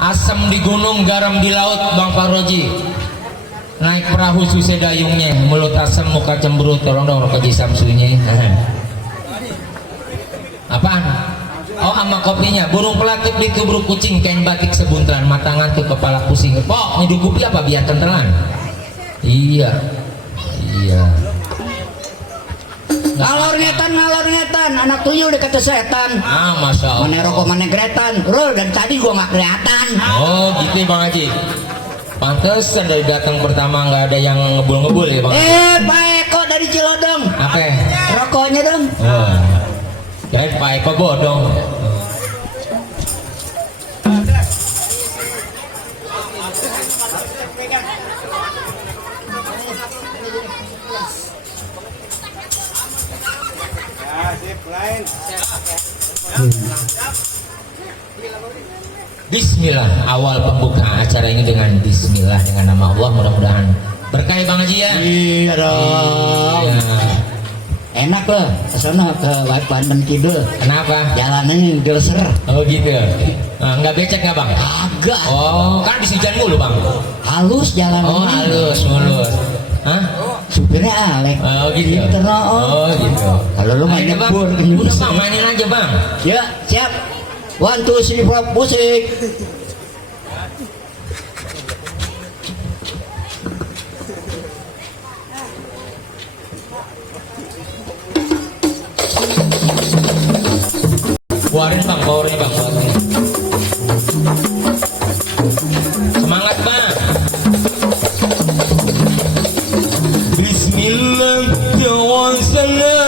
Asam di gunung, garam di laut, Bang Faroji. Naik perahu susah dayungnya, mulut asam muka cemberut, tolong dong Rokaji Samsunya. Apaan? Oh, sama kopinya. Burung pelakip di tubruk kucing, kain batik sebuntelan, mata ngantuk kepala pusing. Pok, nyedukupi apa biar kentelan? Iya. Ngalor ngetan, anak tuyul udah kata setan. Ah, masya Allah. Mana rokok mana gretan, Rul dan tadi gua nggak kelihatan. Oh, gitu ya, Bang Haji. Pantesan dari datang pertama nggak ada yang ngebul-ngebul ya, Bang. Pak Eko dari Cilodong. Apa? Rokoknya dong. Oh. Kirain Pak Eko bodong. Bismillah, awal pembuka acara ini dengan Bismillah, dengan nama Allah, mudah-mudahan berkah ya, Bang Haji ya. Iya dong. Iya. Enak loh, kesana ke Bandung Kidul. Kenapa? Jalanannya gelser. Oh gitu. Nggak becek nggak, Bang? Agak. Oh, kan habis hujan mulu, Bang. Halus jalanannya. Oh, halus, mulus. Hah? Supirnya Alek. Oh gitu. Pinter, Oh gitu. Kalau lu main Ayo, Bang. ngebur, Udah, Bang, mainin aja, Bang. Ya, siap. 1, 2, 3, 4, musik. Keluarin, Bang, powernya, Bang, powernya. Semangat, Bang. Bismillah, tawassalna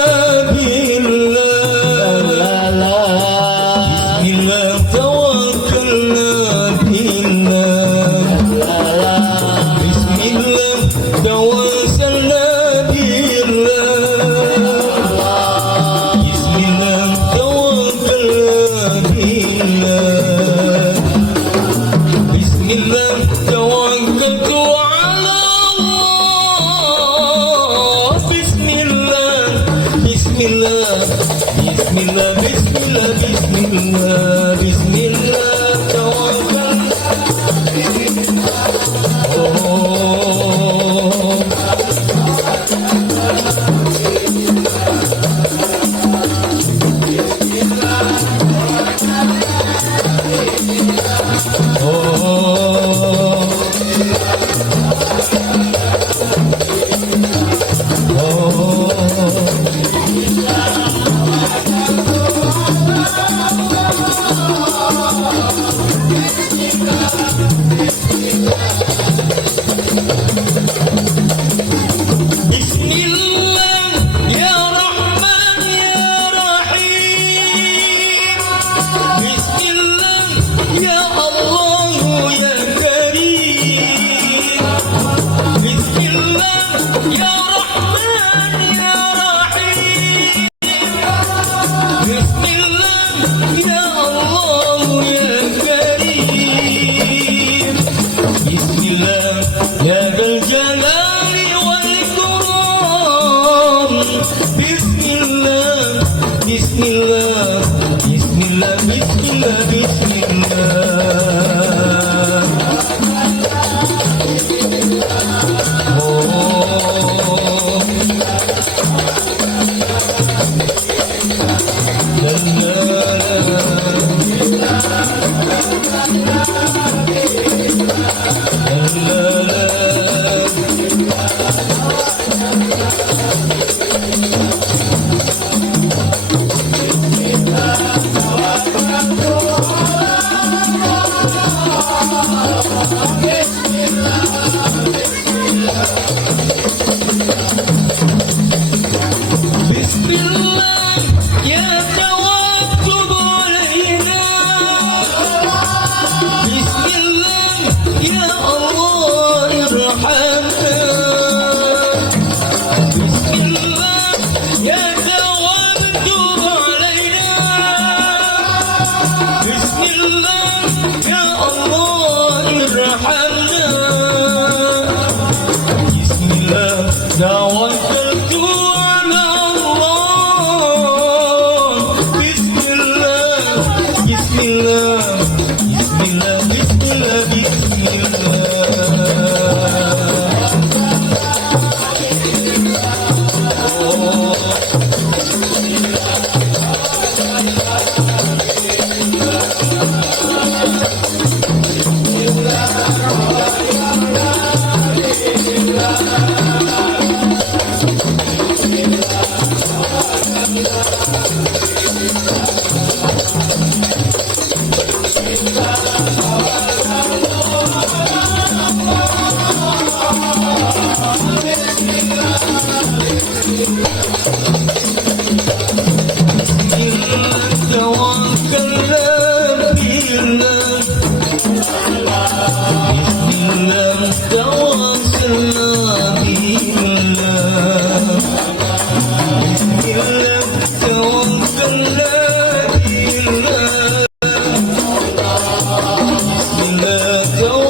Bismillah, Bismillah, Bismillah. Bila jauh